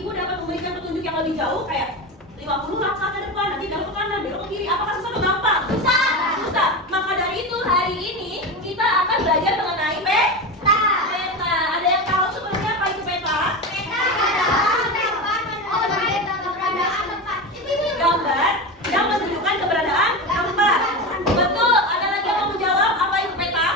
ibu dapat memberikan petunjuk yang lebih jauh kayak 50 langkah ke depan, nanti belok ke kanan, belok ke kiri. Apakah susah atau gampang? Susah. Susah. Maka dari itu hari ini kita akan belajar mengenai peta. Peta. Ada yang tahu sebenarnya apa itu peta? Gambar yang menunjukkan keberadaan tempat. Betul. Ada lagi yang mau menjawab apa itu peta?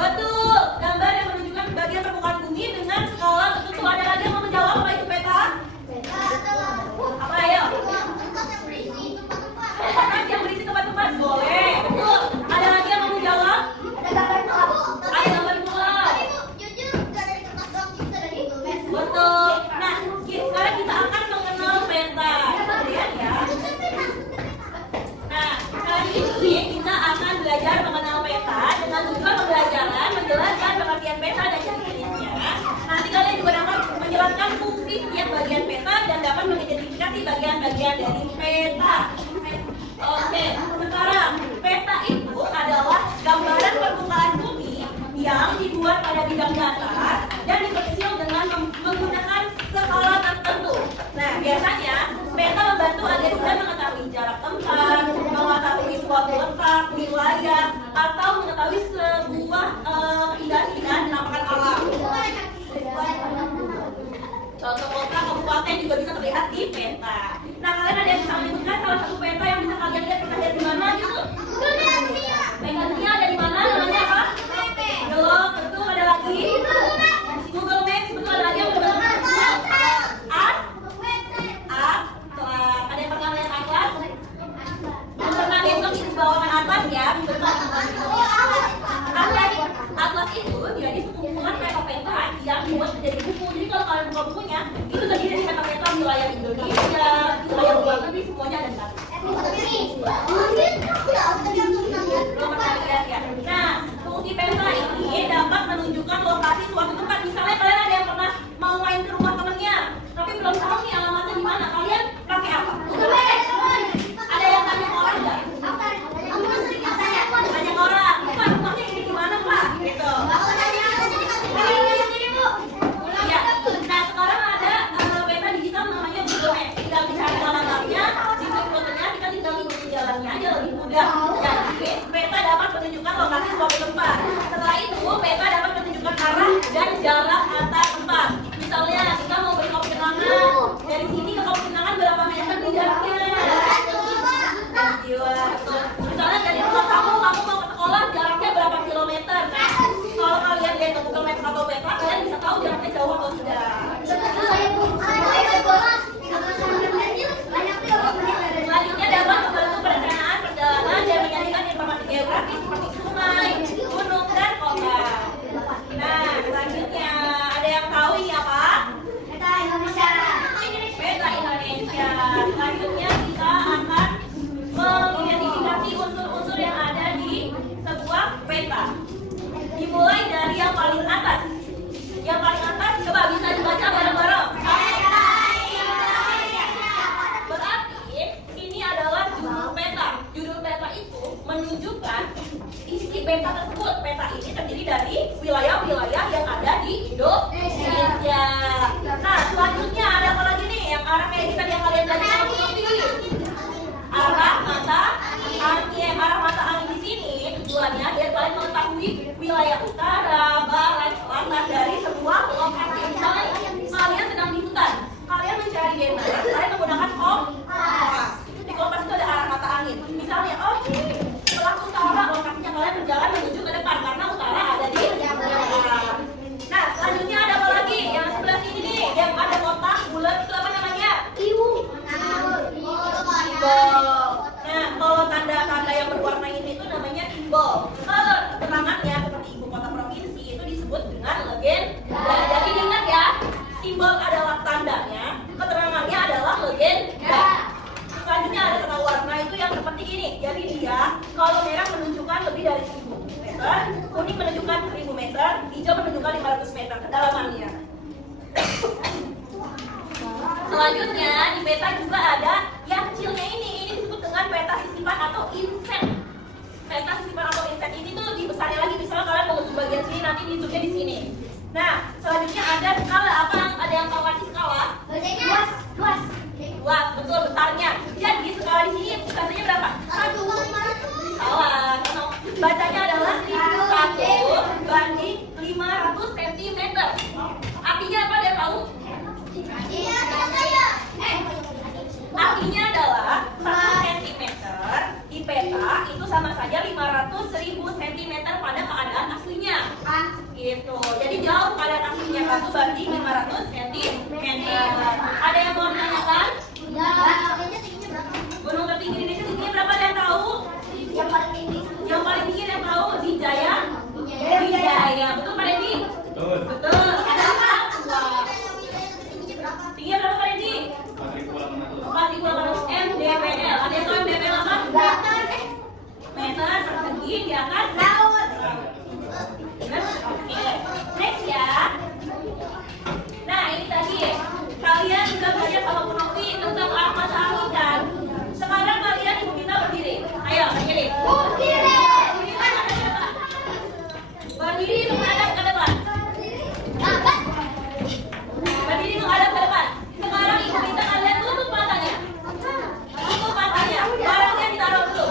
Betul. Gambar yang menunjukkan bagian permukaan bumi dengan skala tertentu. Ada lagi yang mau menjawab apa itu peta? Apa ayo? Kertas yang berisi tempat-tempat. Boleh. Betul. Ada lagi yang mau menjawab? Ada gambar bunga. Betul. Nah, sekarang kita akan mengenal peta. Lihat ya. Nah, kali ini kita akan belajar mengenal peta dengan tujuan pembelajaran menjelaskan pengertian peta dan jenis-jenisnya. Nanti kalian juga dapat menjelaskan fungsi setiap bagian peta dan dapat mengidentifikasi bagian-bagian dari peta. Oke, sekarang peta itu adalah gambaran permukaan bumi yang dibuat pada bidang datar dan diperkecil dengan menggunakan skala tertentu. Nah, biasanya peta membantu agar kita mengetahui jarak tempat, mengetahui suatu letak, wilayah, atau mengetahui sebuah keindahan-keindahan penampakan alam. Contoh kota, kabupaten juga bisa terlihat di peta. Nah, kalian ada yang bisa menyebutkan salah satu peta yang bisa kalian lihat pernah lihat di mana gitu? Peta dunia ada di mana? Namanya apa? Belum, betul. Ada lagi? Google Maps, betul. Ada lagi yang betul? Atlas. Ada yang pernah lihat atlas? Yang pernah besok di bawah atlas ya? Atlas itu jadi sekumpulan peta-peta yang dibuat menjadi buku. Jadi kalau kalian buka bukunya, itu terdiri dari peta-peta wilayah Indonesia, wilayah luar negeri, semuanya ada di satu. Belum pernah lihat ya? Nah, fungsi peta ini dapat menunjukkan lokasi suatu tempat. Misalnya kalian ada yang pernah mau main ke rumah temennya, tapi belum tahu nih alamatnya di mana. Kalian pakai apa? Ada yang tanya orang nggak? Tanya orang. Pak, rumahnya ini di mana Pak? Gitu. Ya. Nah, sekarang ada peta digital namanya Google Maps. Tinggal mencari alamatnya, di fotonya kita tinggal ikutin jalannya aja lebih mudah. Jadi peta dapat menunjukkan lokasi suatu tempat. Setelah itu peta dapat menunjukkan arah dan jarak antar tempat. Misalnya kita mau beli kopi kenangan, dari sini ke kopi kenangan berapa meter nih jaraknya? Misalnya dari rumah kamu mau ke sekolah jaraknya berapa kilometer? Nah, kalau kalian lihat ke Google Maps atau peta, kalian bisa tahu jaraknya jauh atau tidak. Selanjutnya dapat membantu perencanaan perjalanan dan menyajikan informasi geografis seperti sungai, gunung, dan kota. Nah, selanjutnya ada yang tahu ini apa? Peta Indonesia. Selanjutnya kita akan mengidentifikasi unsur-unsur yang ada di sebuah peta. Dimulai dari yang paling atas. Yang paling atas coba bisa dibaca bareng-bareng. Berarti ini adalah judul peta. Judul peta itu menunjukkan isi peta tersebut. Peta ini terdiri dari wilayah-wilayah yang ada di Indonesia. Nah, selanjutnya ada apa lagi nih? Yang arah kayak tadi yang kalian belajar arah mata angin. Arah mata angin di sini tujuannya biar kalian mengetahui wilayah utara, barat, selatan dari sebuah lokasi. Misalnya kalian sedang di hutan, kalian mencari data, kalian menggunakan kompas. Di kompas itu ada arah mata angin. Misalnya, oh ini sebelah utara, lokasinya kalian berjalan menuju ke depan karena utara ada di depan. Nah, selanjutnya ada apa lagi? Yang sebelah sini nih, yang ada kotak bulat itu apa namanya? Simbol. Nah, kalau tanda-tanda yang berwarna ini itu namanya simbol. Kalau keterangannya seperti ibu kota provinsi itu disebut dengan legenda. Jadi ingat ya, simbol adalah tandanya, keterangannya adalah legenda. Selanjutnya ada tata warna itu yang seperti ini. Jadi dia kalau merah menunjukkan lebih dari 1000 meter, kuning menunjukkan 1000 meter, hijau menunjukkan 500 meter kedalamannya. Selanjutnya di peta juga ada yang kecilnya ini disebut dengan peta sisipan atau inset. Peta sisipan atau inset ini tuh lebih besarnya lagi. Misalnya kalian mau ke bagian sini nanti ini zoomnya di sini. Nah, selanjutnya ada skala. Apa? Ada yang tahu arti skala? Luas, betul, besarnya. Jadi skala di sini besarnya berapa? 1. Salah. Bacanya adalah 1001 banding 500 cm. Artinya apa, dia tahu? Artinya adalah 1 cm di peta itu sama saja 500.000 cm pada keadaan aslinya. Gitu. Jadi jauh keadaan aslinya 1 banding 500 cm. Ada yang mau ditanyakan? Gunung tertinggi di Indonesia tingginya berapa, ada yang tahu? Yang paling tinggi yang tahu? Wijaya. Betul Pak Redi? Betul. Ada apa? Tingginya berapa Pak Redi? 4.800 mdpl. Ada yang tahu mdpl apa? Meter persegi di atas laut. Oke. Next ya. Nah, ini tadi kalian sudah belajar sama Bu Novi tentang arah matahari kan? Sekarang kalian ibu kita berdiri. Ayo, berdiri. Berdiri menghadap ke depan. Berdiri menghadap ke depan. Sekarang ibu kita kalian tutup matanya. Tutup matanya. Barangnya ditaruh dulu.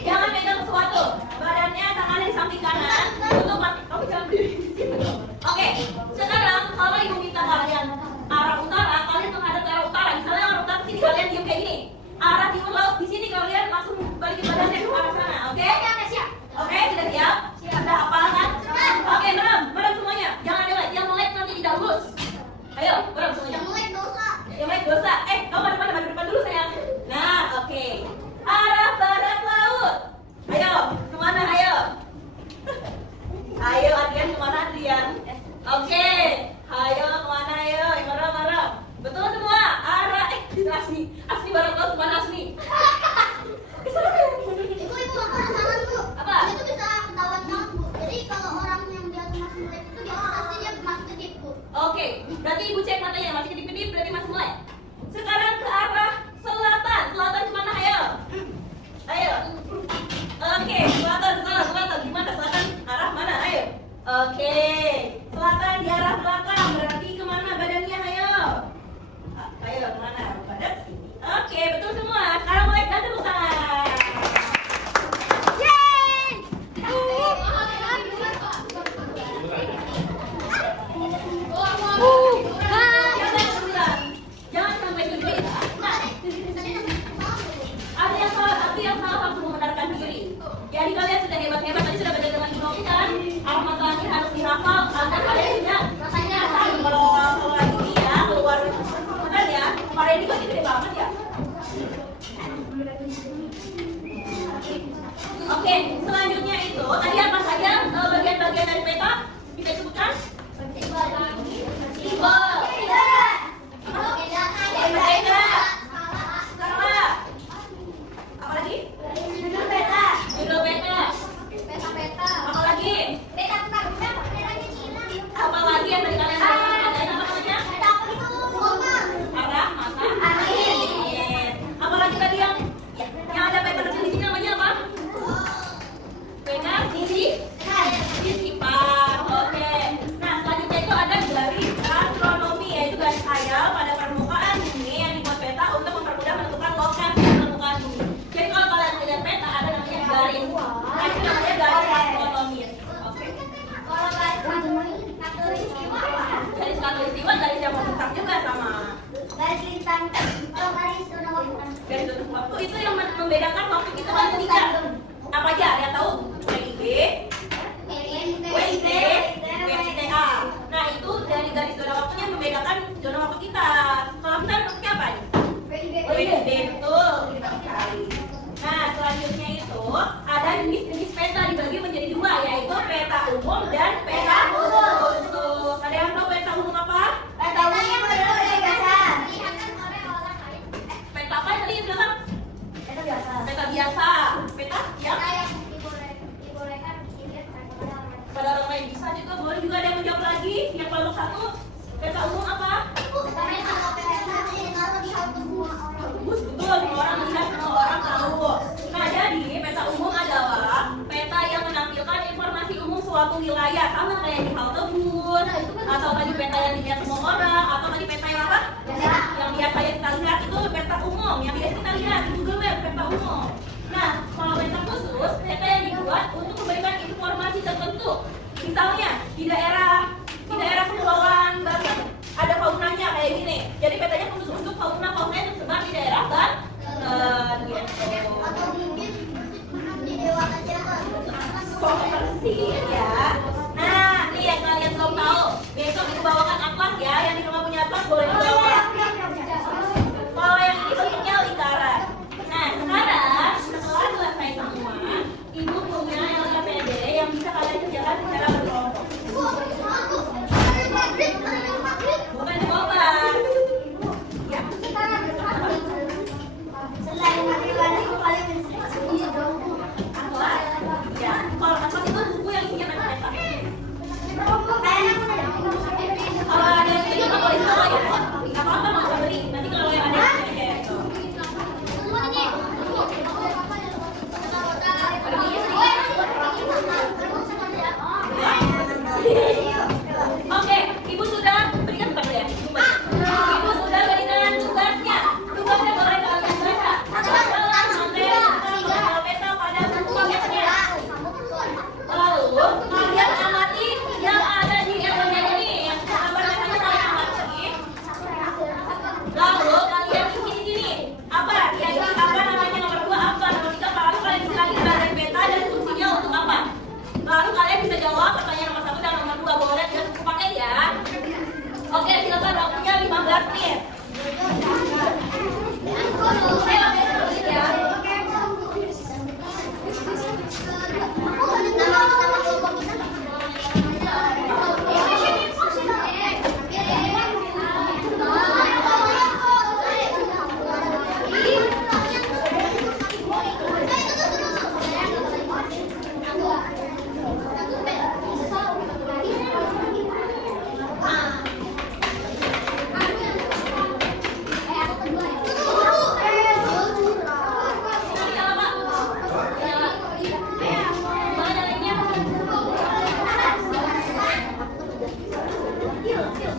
Jangan pegang sesuatu. Badannya, tangannya di samping kanan. Tutup mata. Kamu jangan berdiri di situ. Oke. Sekarang kalau ibu minta kalian arah utara, kalian menghadap ke arah utara. Misalnya arah utara sini, kalian diam kayak gini. Arah timur laut di sini, kalian langsung balikin badannya ke arah sana. Oke? Oke, sudah siap? Sudah hafal kan? Oke, merem semuanya. Jangan ada yang melek nanti tidak lulus. Ayo, merem semuanya. Yang melek dosa. Kamu maju depan dulu sayang. Nah, oke. Arah barat laut. Ayo, kemana? Ayo. Ayo, Adrian, kemana Adrian? Oke. Ayo, kemana? Ayo, merem. Betul semua. Arah, Asmi barat laut kemana Asmi? Apa? Oke, berarti ibu cek matanya masih kedip-kedip, berarti masih mulai. Sekarang ke arah selatan. Selatan kemana? Ayo. Oke, selatan. Gimana selatan? Arah mana? Ayo. Oke, selatan di arah belakang. Berarti kemana badannya? Ayo kemana? Badan sini. Oke, betul semua. Sekarang mulai kita temukan. Jangan sampai sujud. Ada yang salah, tapi yang salah langsung membenarkan diri. Jadi kalian sudah hebat-hebat, tadi sudah belajar dengan Novi kan? Arah matahari harus dihafal agar kalian tidak kalau ini ya keluar benar ya. Pak Redi kok gede banget ya. Oke, selanjutnya itu tadi apa saja bagian-bagian dari peta bisa disebutkan? Simbol. Apa lagi? Judul peta. Apa lagi? Apa lagi yang tadi kalian bacain apa namanya? Arah mata. Apa lagi tadi yang ada peta kecil di sini namanya apa? Peta sisi par. Oke. Nah, selanjutnya itu ada garis astronomi, yaitu garis khayal pada permukaan bumi yang dibuat peta untuk mempermudah menentukan lokasi permukaan bumi. Jadi kalau kalian lihat peta ada namanya garis. Nah, itu namanya garis astronomi. Oke. Garis khatulistiwa, garis yang memutar juga sama. Garis tutup waktu itu yang membedakan waktu kita dan ketika. Apa aja? Ada yang tahu? WIB, WITA. Nah, itu dari garis zona waktunya membedakan zona waktu kita. Kalau kita maksudnya apa nih? WIB, betul. Kita sekali. Nah, selanjutnya itu ada jenis-jenis peta dibagi menjadi dua, yaitu peta umum dan peta khusus. Ada yang tahu peta umum apa? Peta umum biasa. Peta apa yang tadi yang bilang? Peta biasa. Peta biasa. Peta yang pada orang lain bisa juga, boleh juga. Ada yang menjawab lagi. Yang kelompok satu, peta umum apa? Bagus, betul. Semua orang melihat, semua orang tahu. Nah, jadi peta umum adalah peta yang menampilkan informasi wilayah, sama kayak di halte bus, atau tadi peta yang dilihat semua orang, atau tadi peta yang apa? Yang biasanya kita lihat itu peta umum, yang biasa kita lihat di Google Maps, peta umum. Nah, kalau peta khusus, peta yang dibuat untuk memberikan informasi tertentu. Misalnya di daerah kepulauan Banten ada faunanya kayak gini. Jadi petanya khusus untuk fauna yang tersebar di daerah Banten gitu. Atau mungkin di Dewata Cirebon. Persis ya. Nah, nih yang kalian belum tahu, besok ibu bawakan atlas ya. Yang di rumah punya atlas boleh dibawa. Kalau yang ini bentuknya lingkaran. Nah, sekarang setelah selesai semua, ibu punya LKPD yang bisa kalian kerjakan secara berkelompok. Bukan dibawa. Ya. Selain materi paling Atlas. Ya. Kalau atlas itu buku yang isinya peta-peta. Kalau ada yang beli, nggak boleh dibawa ya. Apa-apa nggak usah beli. Nanti kalau yang ada yang beli kayak gitu. Oke, ibu sudah berikan bukan ya? Ibu sudah berikan tugasnya. Tugasnya boleh kalian baca. Setelah materi peta pada buku paketnya. Lalu kalian amati yang ada di LKPD ini, yang gambar petanya kalian amati. Lalu kalian isi di sini. Apa? Ya ini apa namanya nomor 2 apa? Nomor 3 apa? Lalu kalian bisa lagi dari peta dan fungsinya untuk apa? Lalu kalian bisa jawab pertanyaan nomor 1 dan nomor 2 boleh dan buku paket ya. Oke, silakan waktunya 15 menit. Ayo, ya.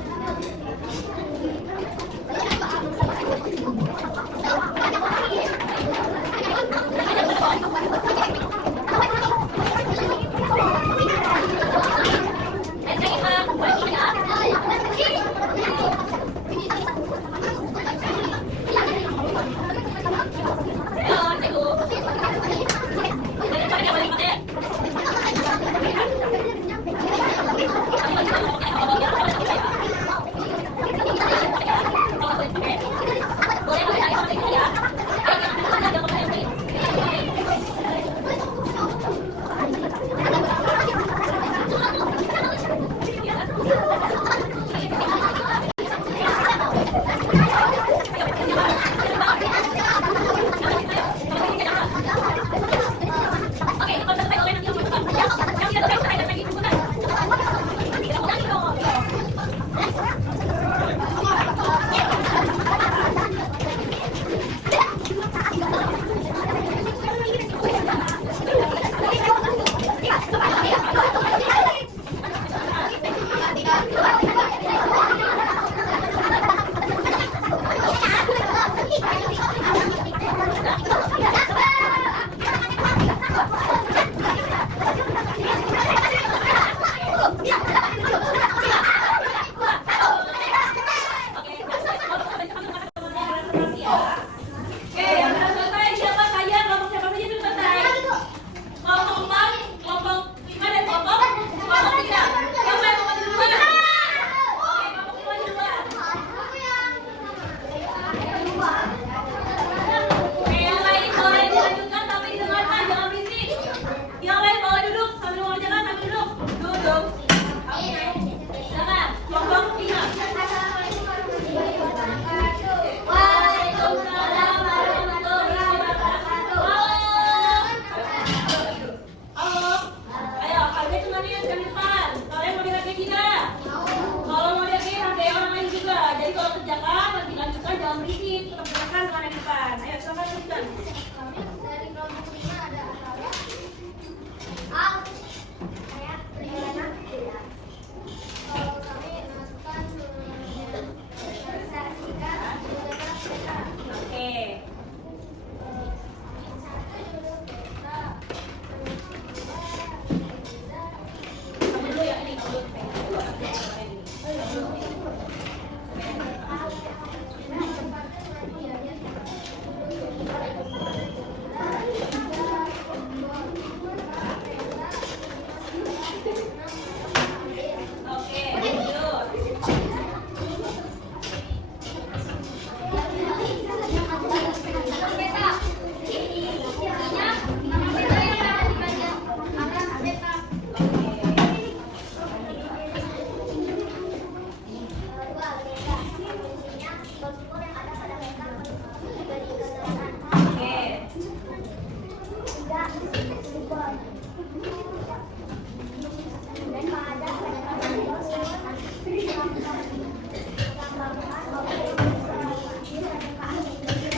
dari kelompok 5 ada A, Oke, lanjut. Oke.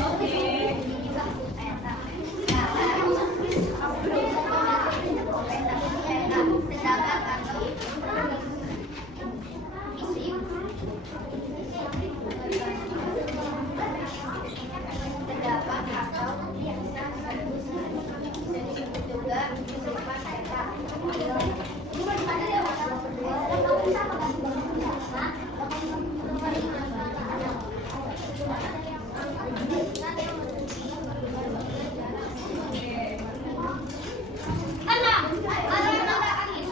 Oke. Terdapat atau biasa disebut juga sifat peta. Enam, ada angin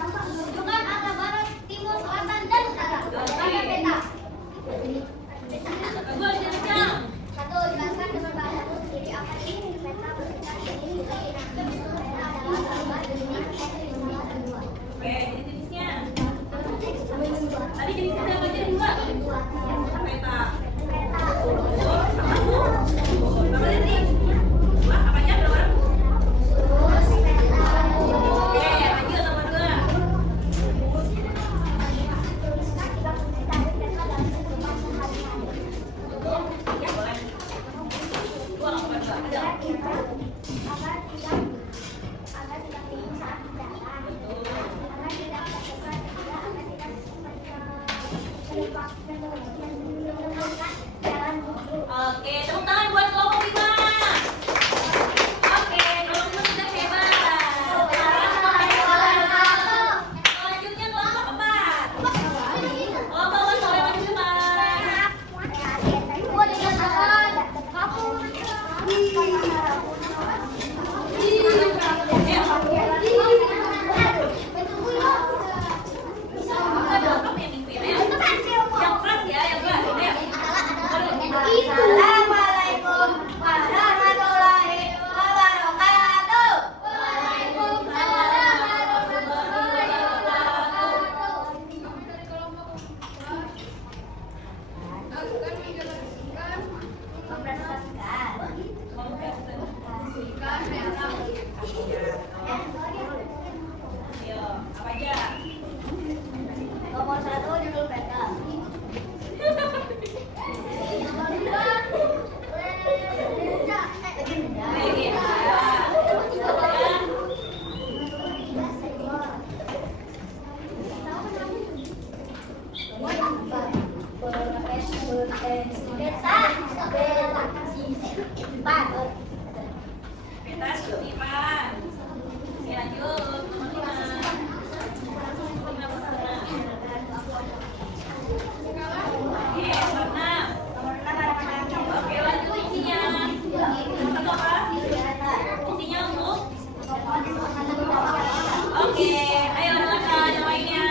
dengan arah barat, timur, selatan, dan utara. Pada peta. Bagus, kencang. Satu, jelaskan dengan bahasa sendiri apa ini peta berpeta ini peta adalah gambar dengan Oke, ini jenisnya. Tadi jenisnya ada baca dua. Peta. Berapa detik? Dua, apanya berapa? Oke, lanjut nomor dua. Ya, boleh. Dua, nomor dua. Ada. Oke, tepuk tangan buat kelompok 5. Oke, kelompok 5 sudah hebat. Selanjutnya kelompok 4. Kelompok 4 soleh maju depan. Apa yang mimpi ya? Yang keras ya, yang keras. Ayo. Assalamualaikum warahmatullahi wabarakatuh. Ayo, apa aja? Nomor 1 judul peta. Peta sisipan. Oke, lanjut. Nomor 5. 5 peserta. Oke, nomor 6. Oke, lanjut isinya. Satu apa? Isinya untuk. Oke, ayo dengarkan yang lainnya.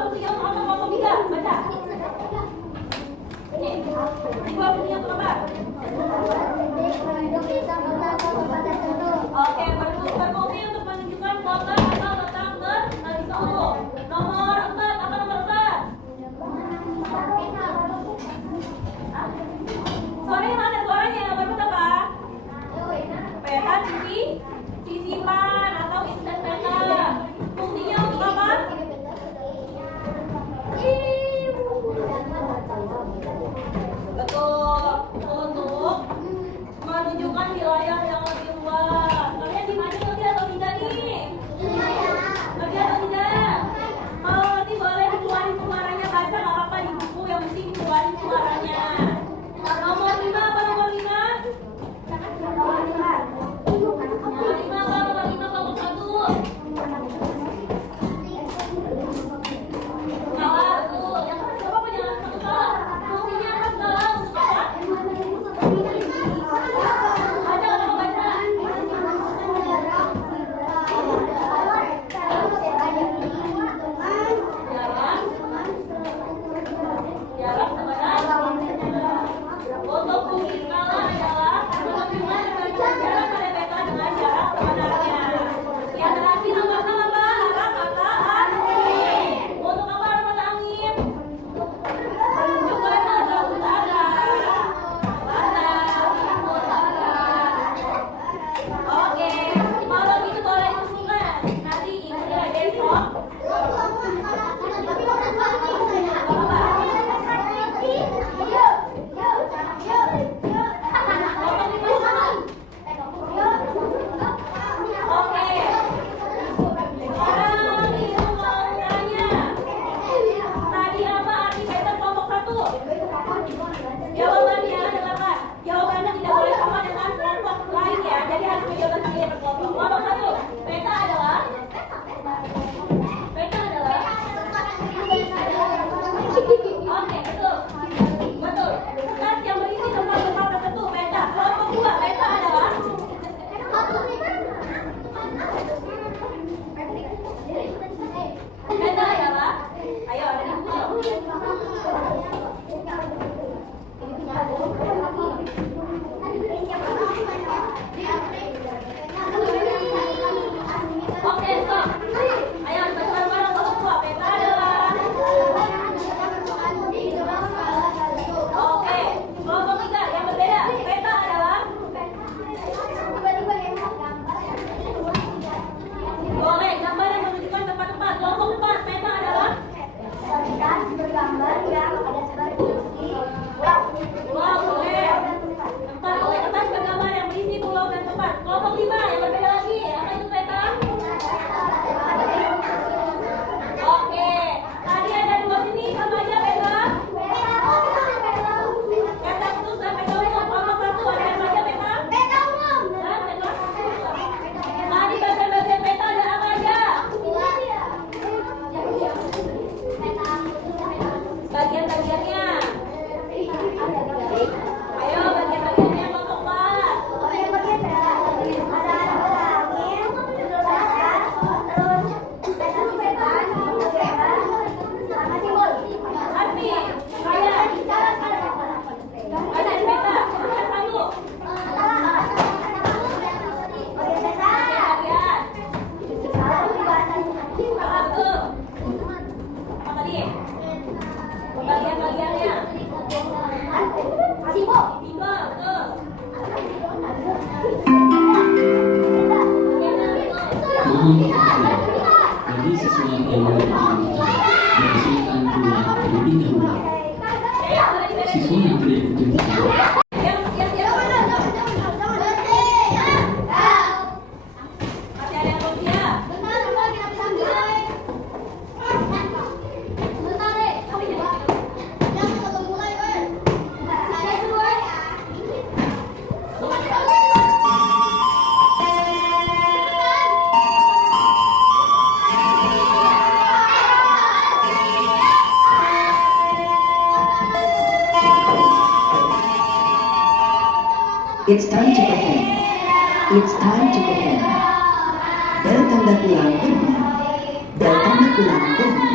kelompok 3 untuk apa? Kelompok 3, baca. Ini, kelompok 3 untuk apa? Oke, berfungsi untuk menunjukkan kota atau letak tertentu. Nomor 4, apa nomor 4? Suaranya mana? Suaranya nomor 4 apa? Peta sisipan atau isen peta. Fungsinya untuk apa? Betul, untuk menunjukkan wilayah yang lebih luas. Kalian gimana ngerti atau tidak nih? Ngerti atau tidak? Kalau ngerti boleh dikeluarin suaranya, baca nggak apa-apa di buku, yang penting dikeluarin suaranya. Nomor 5 apa nomor 5? Nomor 5 apa nomor 5 kelompok 1? Skala, betul. Yang pasti nggak apa-apa, jangan satu salah. Fungsinya apa skala? Untuk apa? Baca atau mau baca? Jarak sebenarnya. Untuk fungsi skala adalah menunjukkan perbandingan jarak pada peta dengan jarak sebenarnya. Yang terakhir nomor 6 apa? Arah mata angin. Untuk apa arah mata angin? Menunjukkan arah utara, barat, timur, barat. Oke, kalau gitu boleh diusulkan. Nanti ingatnya besok. Oke. Sekarang Ibu mau tanya. Tadi apa arti peta kelompok 1? Jawabannya adalah jawabannya tidak boleh sama dengan kelompok lain ya. Jadi harus menjawab sendiri per kelompok. Kelompok 1, peta adalah oke, betul. Betul. Kertas yang berisi tempat-tempat tertentu, peta. Kelompok 2, peta adalah peta adalah ayo ada di buku. Oke, stop. Ayo baca bareng-bareng kelompok 2, peta adalah oke. Kelompok 3 yang berbeda, peta adalah boleh gambar yang menunjukkan tempat-tempat. Kelompok 4, peta adalah wow, boleh. 4 boleh kertas bergambar yang berisi pulau dan tempat. Kelompok 5 yang berbeda lagi, apa itu peta? Oke, tadi ada 2 jenis, apa aja peta? Peta khusus dan peta umum. Kelompok 1 ada apa aja peta? Dan peta tadi bagian-bagian peta ada apa aja? Bagian-bagiannya. Ayo bagian-bagiannya kelompok 4. Asmi, kalian ada di peta. Yang satu. Bagian. Salah betul. Apa tadi? Bagian-bagiannya. Simbol, betul. Mohon maaf, bagi siswa yang mulai diperlukan, dipersilakan keluar terlebih dahulu. Siswa yang tidak diperlukan, Masih ada yang belum siap? It's time to perform. It's time to perform. Bel tanda pulang berbunyi. Bel tanda pulang berbunyi.